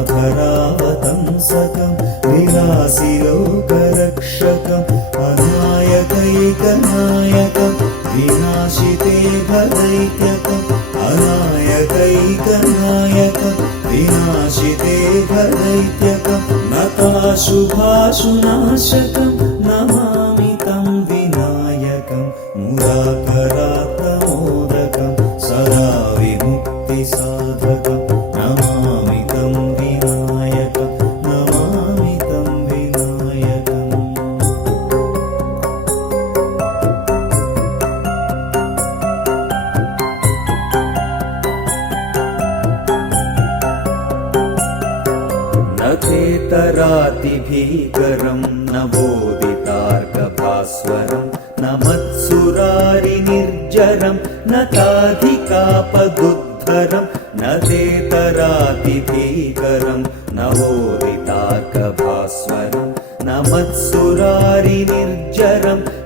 मुदाधरावतंसकं विलासिलोकरक्षकम् अनायकैकनायकं विनाशिते भदैत्यकम् अनायकैकनायकं विनाशिते भदैत्यकं नताशुभाशुनाशकं नमामि तं विनायकं मुदाकरात्तमोदकं सदा विमुक्तिसाधकं नमामि तं विनायकं नमामि तं विनायकम् न चेतरातिभीकरं न बोधितार्कभास्वरं न मत्सुरारिनिर्जरं न ताधिकापदुद्धरं न चेतरातिभीकरं न बोधितार्कभास्वरं न मत्सुरारिनिर्जरं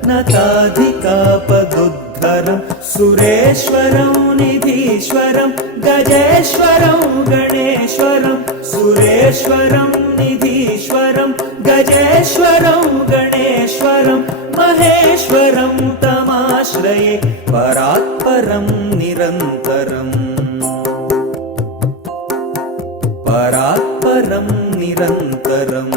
न ताधिकापदुद्धरं सुरेश्वरं निधीश्वरं गजेश्वरं गणेश्वरं सुरेश्वरं निधीश्वरं गजेश्वरं गणेश्वरं महेश्वरं तमाश्रये परात्परं निरन्तरम् परात्परं निरन्तरम्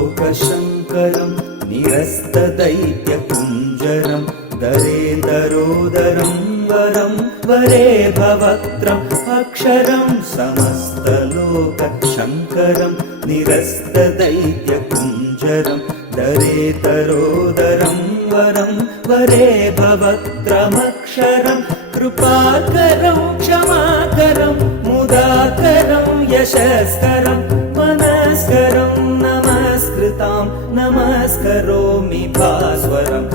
समस्तलोकशङ्करं निरस्तदैत्यकुञ्जरं दरेदरोदरं वरं वरे भवक्त्रम् अक्षरं समस्तलोकशङ्करं निरस्तदैत्यकुञ्जरं दरेदरोदरं वरं वरे भवक्त्रमक्षरं कृपाकरं क्षमाकरं मुदाकरं यशस्करं मनस्करं नमस्कृतां नमस्करोमि भास्वरम्